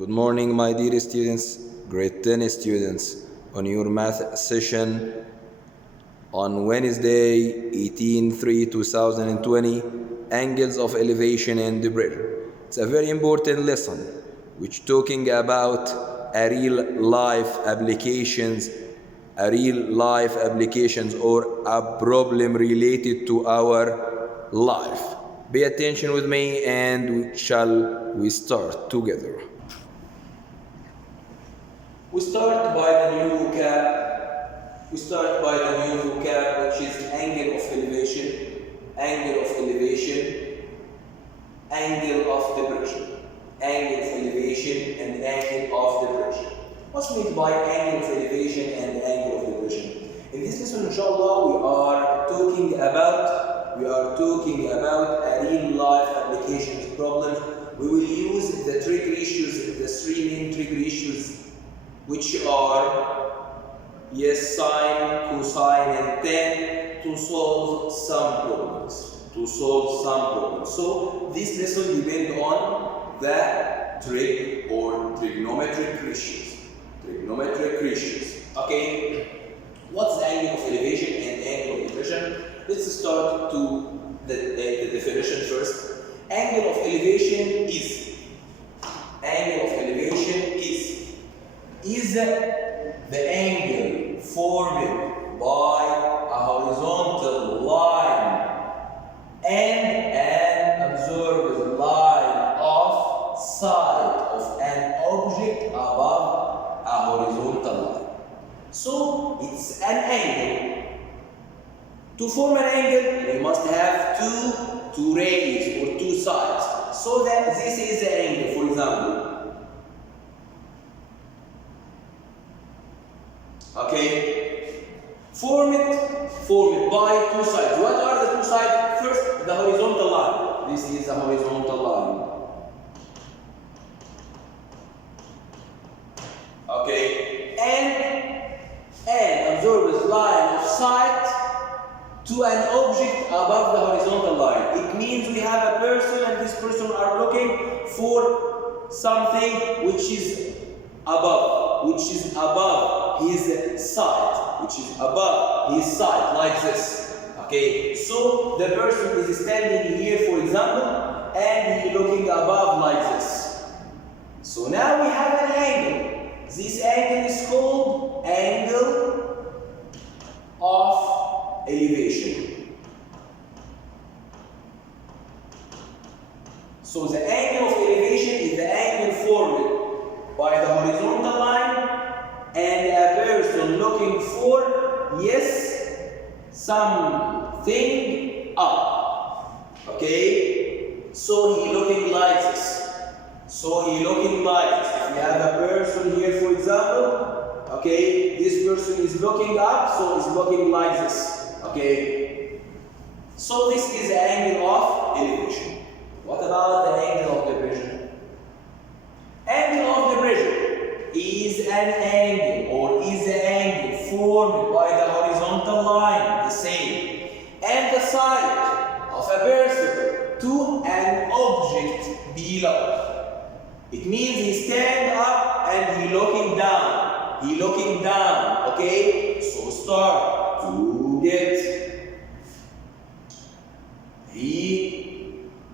Good morning, my dear students, grade 10 students, on your math session on Wednesday, 18/3/2020, angles of elevation and pressure. It's a very important lesson which talking about a real life applications or a problem related to our life. Pay attention with me and we start together. We start by the new vocab, which is angle of elevation, angle of depression, angle of elevation and angle of depression. What's meant by angle of elevation and angle of depression? In this lesson, inshallah, we are talking about a real life applications problem. We will use the trigger issues, the three main trigger issues, which are sine, cosine, and tan, to solve some problems. So this lesson depends on the trigonometric ratios. Okay, what's the angle of elevation and angle of depression? Let's start to the definition first. Angle of elevation is the angle formed by a horizontal line and an observed line of side of an object above a horizontal line. So it's an angle. To form an angle, we must have two rays or two sides. So that this is the angle, for example. Okay, form it by two sides. What are the two sides? First, the horizontal line. This is the horizontal line. Okay, and an observer's line of sight to an object above the horizontal line. It means we have a person, and this person are looking for something which is above his side, like this. Okay, so the person is standing here, for example, and he looking above like this. So now we have an angle. This angle is called angle of elevation. So the angle of elevation is the angle formed by the horizontal line and a person looking for something up. Okay, so he looking like this. If you have a person here, for example, okay, this person is looking up, so it's looking like this. Okay, so this is the angle of elevation. What about the angle of depression? Angle of depression is an angle formed by the horizontal line, the same, and the side of a person to an object below. It means he stand up and he looking down. Okay, so start to get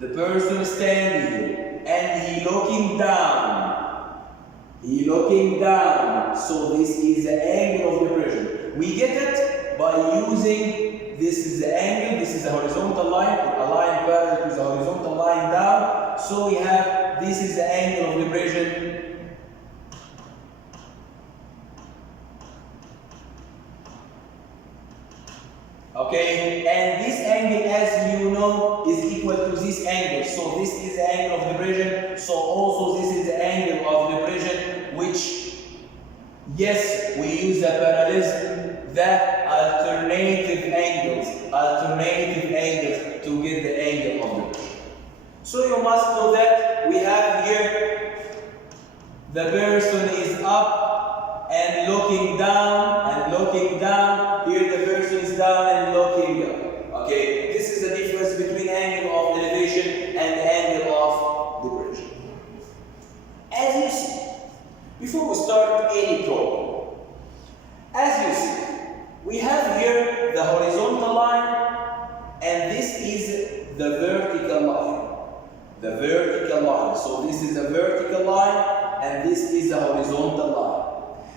the person standing and he looking down. So this is the angle of depression. We get it by using this is the angle, this is the horizontal line, a line parallel to the horizontal line down. So we have this is the angle of depression. Okay, and this angle, as you know, is equal to this angle. So this is the angle of depression. So also this is the angle of depression, which, yes, we use the parallelism, the alternative angles to get the angle of depression. So you must know that we have here the person is up and looking down. Here the person is down and looking up. Okay, this is the difference between angle of elevation and angle of depression. As you see, before we start any problem, as you see, we have here the horizontal line, and this is the vertical line. The vertical line. So this is a vertical line, and this is a horizontal line.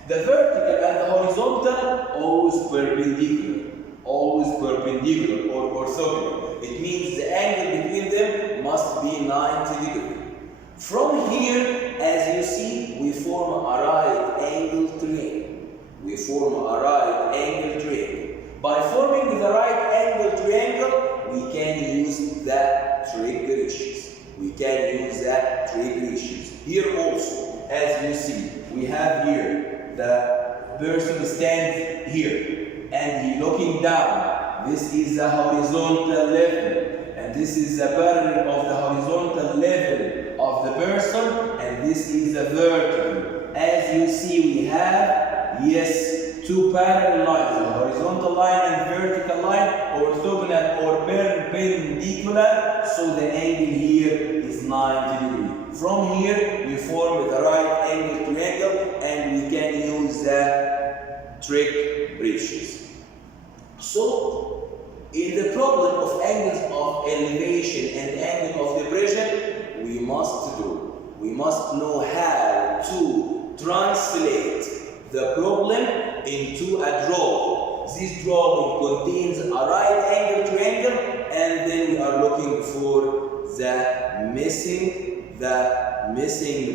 The vertical and the horizontal always perpendicular. Always perpendicular or orthogonal. It means the angle between them must be 90 degrees. From here, as you see, we form a right angle triangle. We form a right angle triangle. By forming the right angle triangle, we can use the trig ratios. We can use the trig ratios. Here also, as you see, we have here the person stands here and he looking down. This is the horizontal level, and this is the parallel of the horizontal level of the person, and this is the vertical. As you see, we have, yes, two parallel lines, the horizontal line and vertical line, orthogonal or perpendicular, so the angle here is 90 degrees. From here, we form the right angle triangle, and we can use the trig ratios. So, in the problem of angles of elevation and angle of depression, we must know how to translate the problem into a drawing. This drawing contains a right angle triangle, and then we are looking for the missing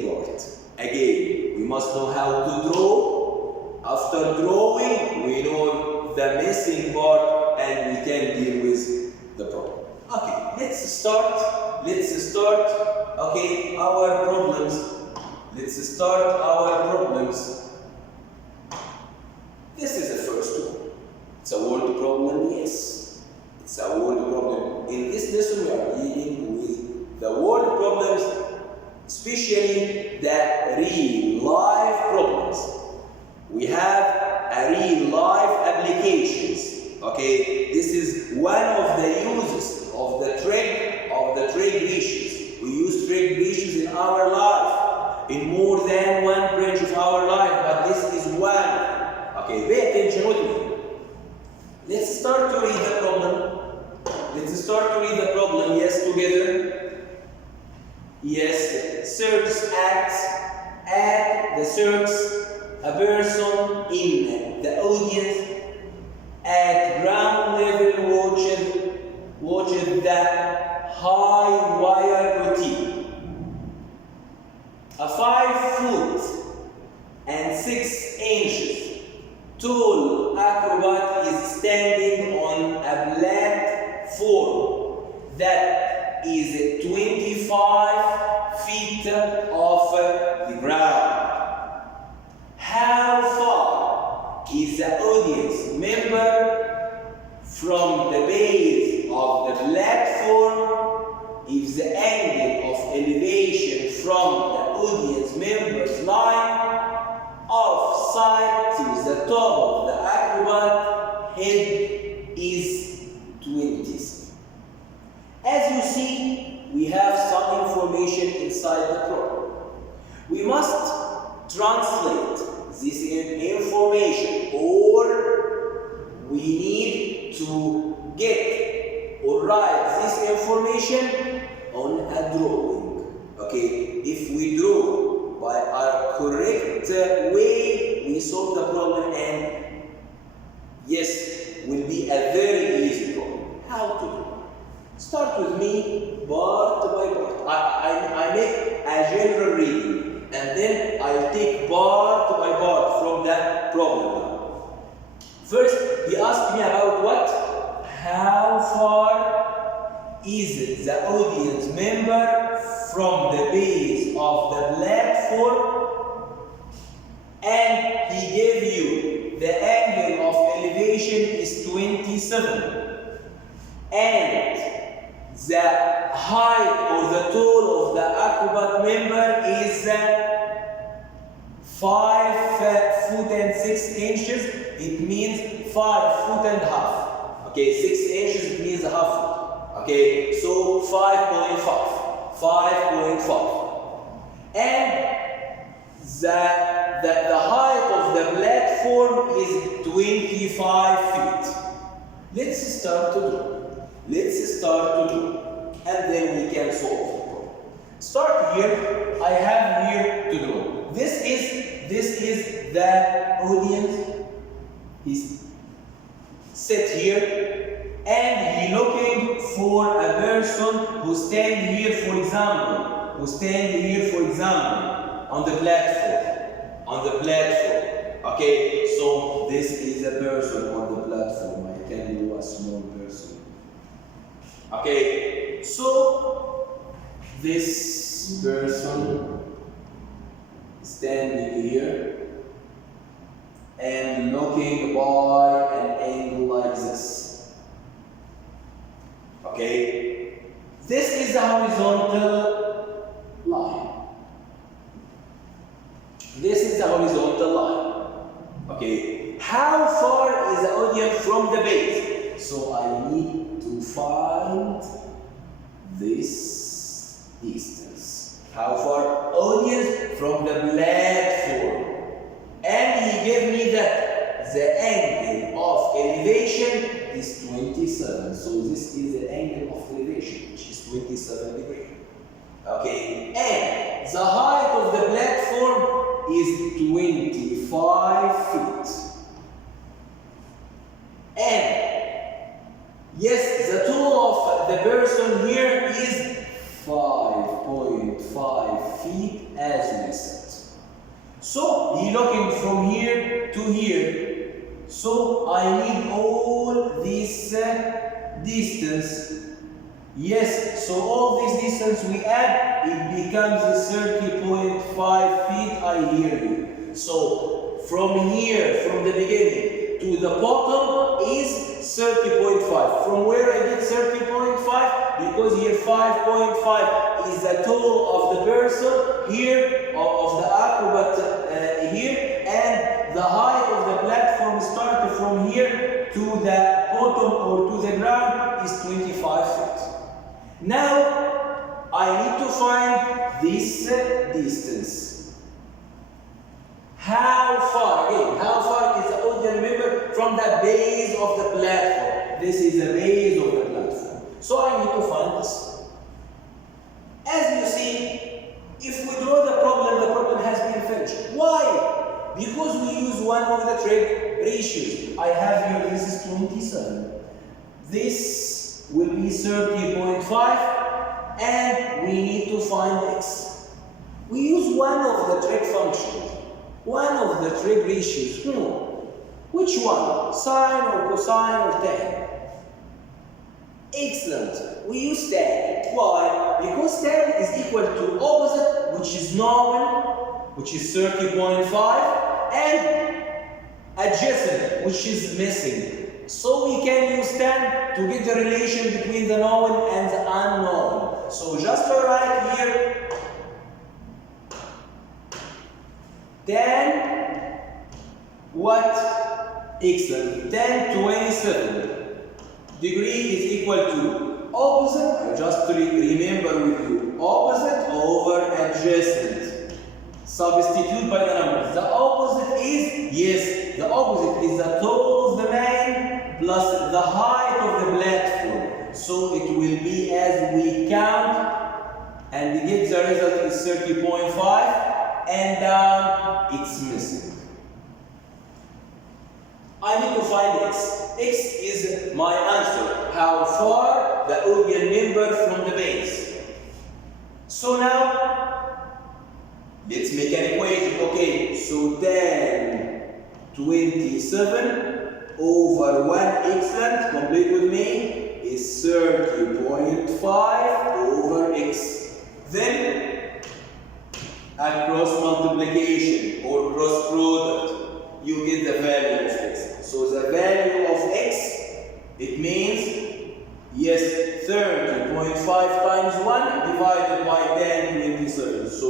part. Again, we must know how to draw. After drawing, we know the missing part, and we can deal with the problem. Okay, let's start. Okay, our problems. Let's start our problems. This is the first one. It's a word problem, yes. It's a word problem. In this lesson, we are dealing with the word problems, especially the real life problems. We have a real life applications. Okay, this is one of the uses of the trig ratios. We use trig ratios in our life, in more than one branch of our life, but this is one. Okay, pay attention with me. Let's start to read the problem. Yes, together. Yes, circus acts at the circus. A person in the audience at ground level watches the high wire routine. A 5 foot and 6 inches tall acrobat is standing on a platform that is 25 feet off the ground. How far is the audience member from the base of the platform if the angle of elevation from the audience member's line of sight to the top of the acrobat head is 20? As you see, we have some information inside the problem. We must translate this information, or we need to get or write this information on a drawing. Okay, if we draw by a correct way, we solve the problem, and yes, will be a very easy problem. How to do? Start with me part by part. I make a general reading, and then I'll take part by part from that problem. First, he asked me about what? How far is the audience member from the base of the platform? And he gave you the angle of elevation is 27. And the height or the tall of the acrobat member is 5 foot and 6 inches. It means 5 foot and a half. Okay, 6 inches means a half foot. Okay, so 5.5. 5.5. And the the platform is 25 feet. Let's start to draw. And then we can solve the problem. Start here. I have here to draw. This is the audience. He's set here, and he looking for a person who stand here, for example, on the platform. Okay, so this is a person on the platform. I can do a small person. Okay, so this person standing here and looking by an angle like this. Okay, this is a horizontal line. Okay, how far is the audience from the base? So I need to find this distance. How far audience from the platform? And he gave me that the angle of elevation is 27. So this is the angle of elevation, which is 27 degrees. Okay, and the height of the platform is 25 feet. And yes, the tall of the person here is 5.5 feet as we said. So he looking from here to here. So I need all this distance. Yes, so all this distance we add, it becomes 30.5 feet, I hear you. So from here, from the beginning to the bottom is 30.5. From where I get 30.5? Because here 5.5 is the total of the person here, of the acrobat here, and the height of the platform started from here to the bottom or to the ground is 25 feet. Now, I need to find this distance. How far is the audience, remember, from the base of the platform? This is the base of the platform. So I need to find this. As you see, if we draw the problem has been finished. Why? Because we use one of the trig ratios. I have here, this is 27. This will be 30.5, and we need to find x. We use one of the trig functions, one of the trig ratios. Which one? Sine or cosine or tan? Excellent. We use tan. Why? Because tan is equal to opposite, which is known, which is 30.5, and adjacent, which is missing. So we can use tan to get the relation between the known and the unknown. So just write here tan what? Excellent. Tan 27 degree is equal to opposite. I just remember with you, opposite over adjacent. Substitute by the numbers. The opposite is, yes, the opposite is the total of the man plus the height of the platform. So it will be, as we count and we get the result is 30.5, and down it's missing. I need to find x. X is my answer. How far the audience member from the base. So now, let's make an equation. Okay, so tan 27 over 1, excellent, complete with me, is 30.5 over x. Then, a cross multiplication or cross product, you get the value of x. So the value of x, it means, yes, 30.5 times 1 divided by tan 27. So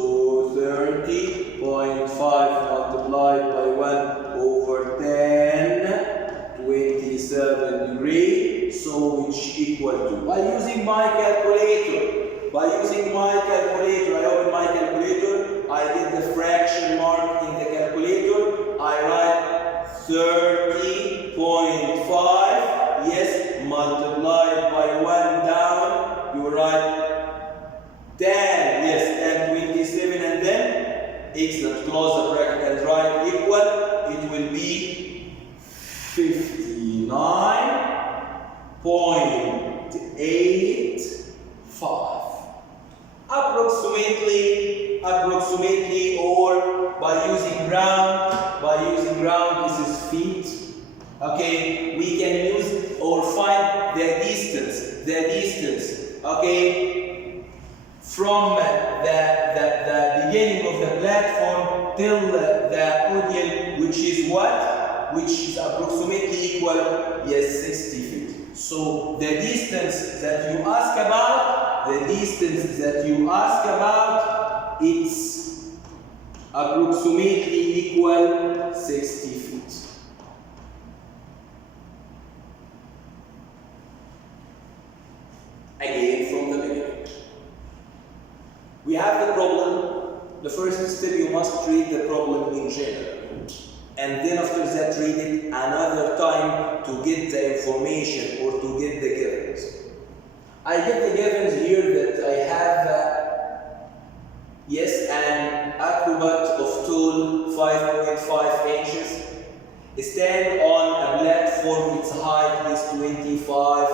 30.5 multiplied by 1 over tan 27 degrees. So which equal to, by using my calculator, I open my calculator, I get the fraction mark in the calculator, I write 30.5, yes, multiplied by 1 down, you write 10, yes, 10/27, and then, excellent, close the bracket and write equal, it will be 59.85. Approximately, or by using ground, this is feet. Okay, we can use or find the distance, okay, from the beginning of the platform till the audience, which is what? Which is approximately equal, yes, 60 feet. So the distance that you ask about, it's approximately equal 60 feet. Again, from the beginning. We have the problem. The first step, you must treat the problem in general. And then after that, read it another time to get the information or to get the givens. I get the givens here that I have, yes, an acrobat of tool 5.5 inches. Stand on a platform, its height is 25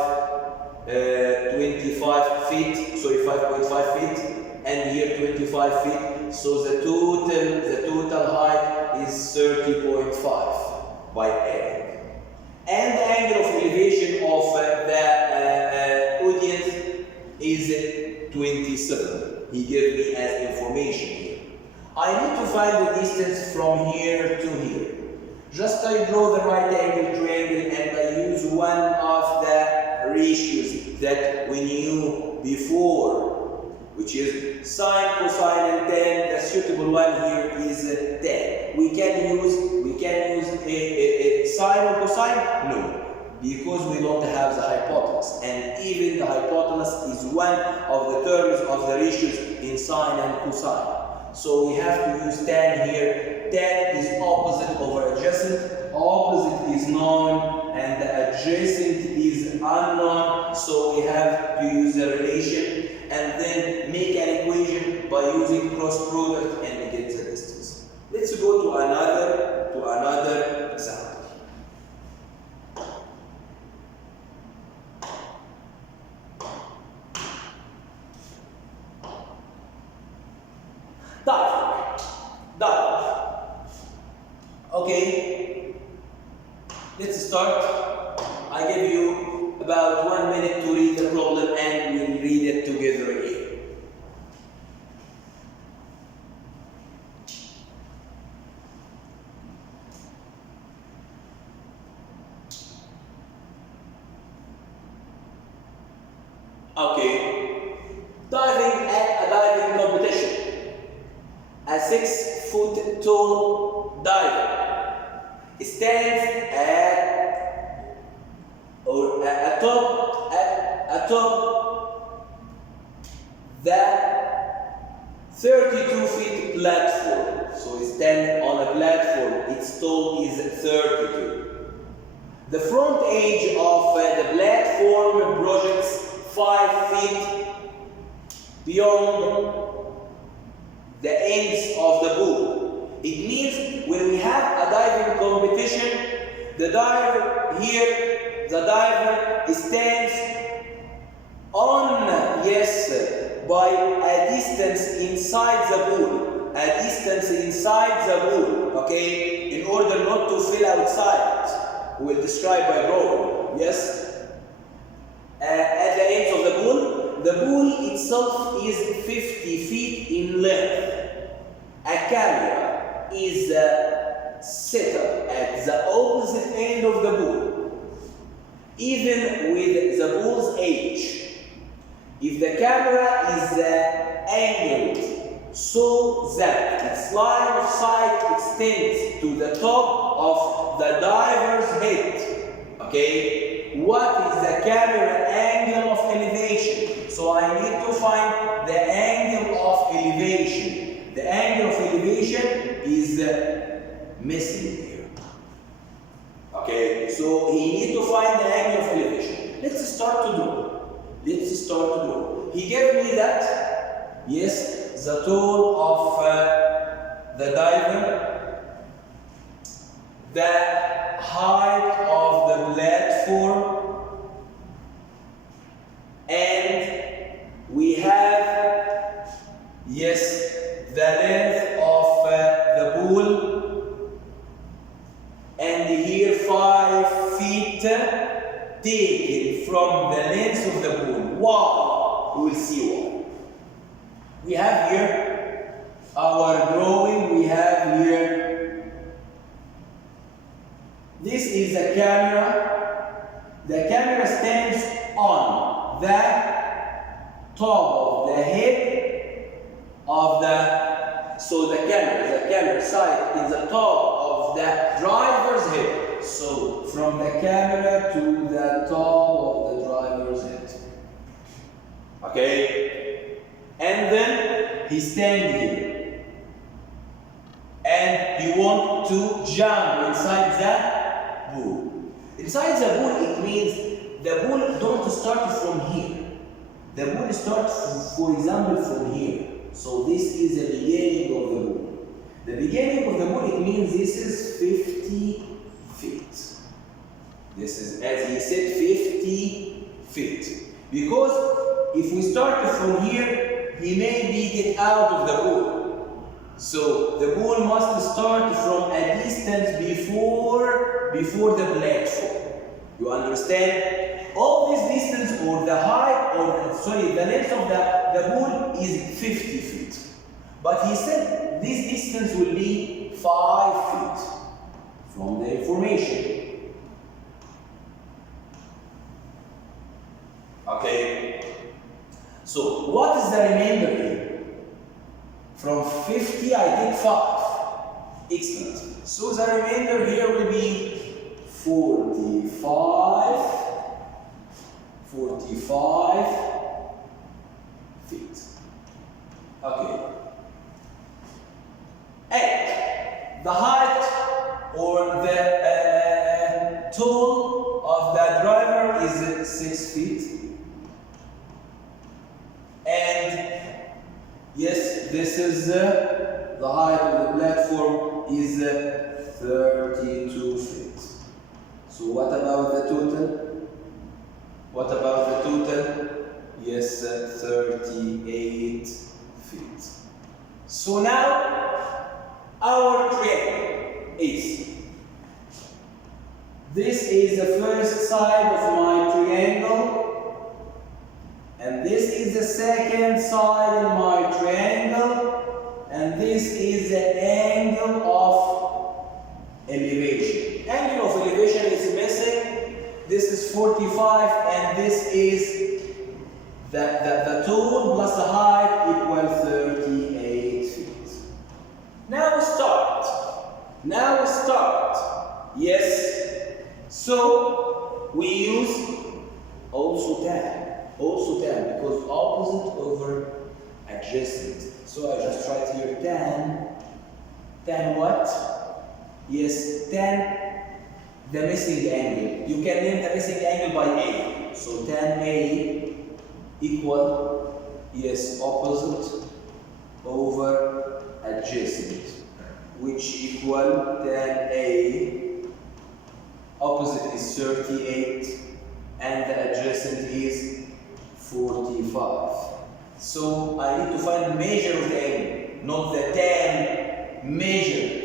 feet, sorry, 5.5 feet, and here 25 feet. So the total height is 30.5 by adding. And the angle of elevation of the audience is 27. He gave me as information here. I need to find the distance from here to here. Just I draw the right angle triangle and I use one of the ratios that we knew before, which is sine, cosine, and tan. The suitable one here is tan. We can use a sine or cosine? No, because we don't have the hypotenuse, and even the hypotenuse is one of the terms of the ratios in sine and cosine. So we have to use tan here. Tan is opposite over adjacent. Opposite is known, and the adjacent is unknown. So we have to use the relation and then make an equation by using cross product and get the distance. Let's go to another example. Dive. Okay, let's start. I give you about 1 minute to read the problem and we'll read it together again. Okay, diving at a diving competition. A 6-foot tall diver stands atop the 32 feet platform. So he stands on a platform, its tall is 32. The front edge of the platform projects 5 feet beyond the ends of the pool. It means when we have a diving competition, the diver stands on, yes, by a distance inside the pool, okay, in order not to fill outside. We'll describe by drawing, yes. At the ends of the pool itself is 50 feet in length. A camera is set up at the opposite end of the pool, even with the pool's edge. If the camera is angled so that its line of sight extends to the top of the diver's head, okay, what is the camera angle of elevation? So I need to find the angle of elevation. The angle of elevation is missing here. so he need to find the angle of elevation. Let's start to draw. He gave me that, yes, the tone of the diver, the height of the platform, and we have, yes, the length of the pool, and here 5 feet taken from the length of the pool. Why? We will see why. We have here our drawing. We have here, this is a camera. The camera stands on the top of the head of the, so the camera side is the top of the driver's head. So from the camera to the top of the driver's head. Okay? And then he stands here. And you want to jump inside the pool. Inside the pool, it means the pool don't start from here. The pool starts, for example, from here. So this is the beginning of the pool. The beginning of the pool, it means this is 50 feet. This is, as he said, 50 feet. Because if we start from here, he maybe get out of the pool. So the pool must start from a distance before the platform. You understand? All this distance, or the height, or sorry, the length of the pool is 50 feet. But he said this distance will be 5 feet from the information. Okay. So what is the remainder here? From 50 I take 5. Excellent. So the remainder here will be 45 feet. Okay. And the height or the tone of the driver is 6 feet. And yes, this is the height of the platform is 32 feet. So what about the total? What about the total? Yes, 38 feet. So now our triangle is, this is the first side of my triangle, and this is the second side of my triangle, and this is the angle of elevation. Angle of elevation is missing. This is 45, and this is the tone plus the height equal 38 feet. Now start. Yes. So we use also tan because opposite over adjacent. So I just write here tan what? Yes, tan the missing angle. You can name the missing angle by A. So tan A equal, yes, opposite over adjacent, which equal tan A, opposite is 38 and the adjacent is 45. So I need to find the measure of the angle, not the tan measure.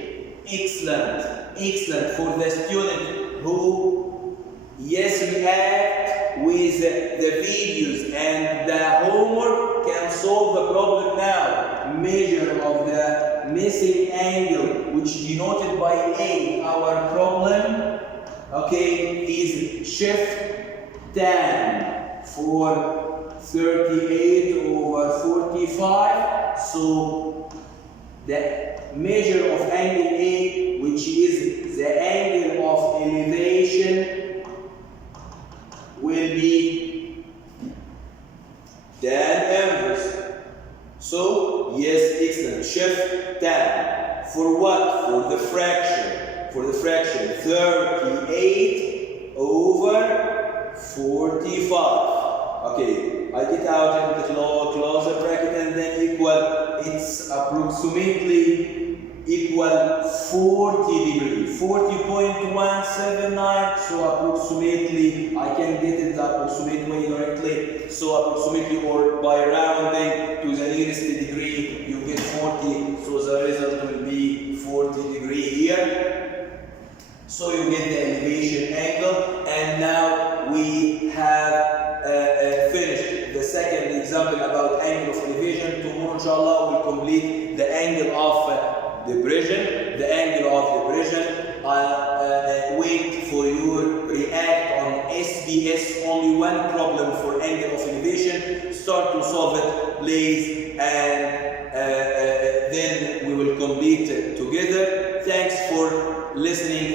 Excellent for the student who, yes, react with the videos and the homework can solve the problem now. Measure of the missing angle, which denoted by A, our problem, okay, is shift tan for 38 over 45. So the measure of angle A, which is the angle of elevation, will be tan inverse. So yes, excellent. Shift tan for what? For the fraction. 38 over 45. Okay, I get out in the closer bracket and then equal, it's approximately equal 40 degrees, 40.179, so approximately, I can get it the approximate way directly, so approximately or by rounding to the nearest degree, you get 40, so the result will be 40 degrees here. So you get the elevation angle, and now we have finished the second example about angle of elevation. Tomorrow, inshallah, we'll complete the angle of depression. The angle of depression. Wait for you react on SBS. Only one problem for angle of elevation. Start to solve it, please, and then we will complete it together. Thanks for listening